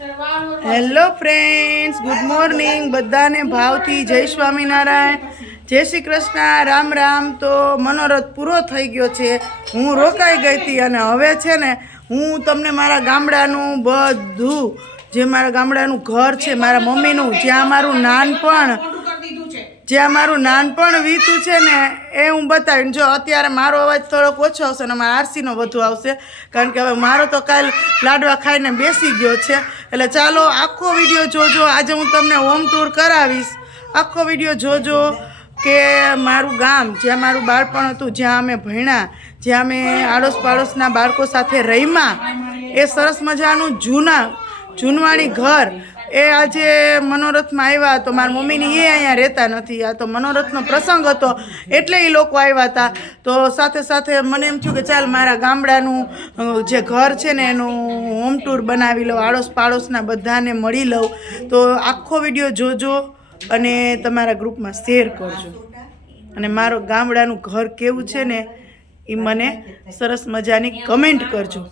Hello friends, good morning. બધાને ભાવથી જય સ્વામિનારાયણ. જય શ્રી કૃષ્ણ. રામ રામ. તો મનોરથ પૂરો થઈ ગયો છે. હું રોકાઈ ગઈ હતી અને હવે છે ને હું તમને મારા ગામડાનું બધું, જે મારા ગામડાનું ઘર છે, મારા મમ્મીનું, જ્યાં મારું નાનપણ જ્યાં મારું નાનપણ વીતું છે ને, એ હું બતાવીને જો અત્યારે મારો અવાજ થોડોક ઓછો આવશે અને મારા આરસીનો વધુ આવશે, કારણ કે હવે મારો તો કાલ લાડવા ખાઈને બેસી ગયો છે. એટલે ચાલો આખો વીડિયો જોજો. આજે હું તમને હોમ ટૂર કરાવીશ. આખો વીડિયો જોજો કે મારું ગામ, જ્યાં મારું બાળપણ હતું, જ્યાં અમે ભણ્યા, જ્યાં અમે આડોશ પાડોશના બાળકો સાથે રહીમાં એ સરસ મજાનું જૂના, જૂનવાણી ઘર એ આજે મનોરથમાં આવ્યા તો મારા મમ્મીની એ અહીંયા રહેતા નથી. આ તો મનોરથનો પ્રસંગ હતો, એટલે એ લોકો આવ્યા હતા. તો સાથે સાથે મને એમ થયું કે ચાલ મારા ગામડાનું જે ઘર છે ને એનું હોમ ટૂર બનાવી લઉં આડોશ પાડોશના બધાને મળી લઉં. તો આખો વીડિયો જોજો અને તમારા ગ્રુપમાં શેર કરજો. અને મારો ગામડાનું ઘર કેવું છે ને એ મને સરસ મજાની કમેન્ટ કરજો.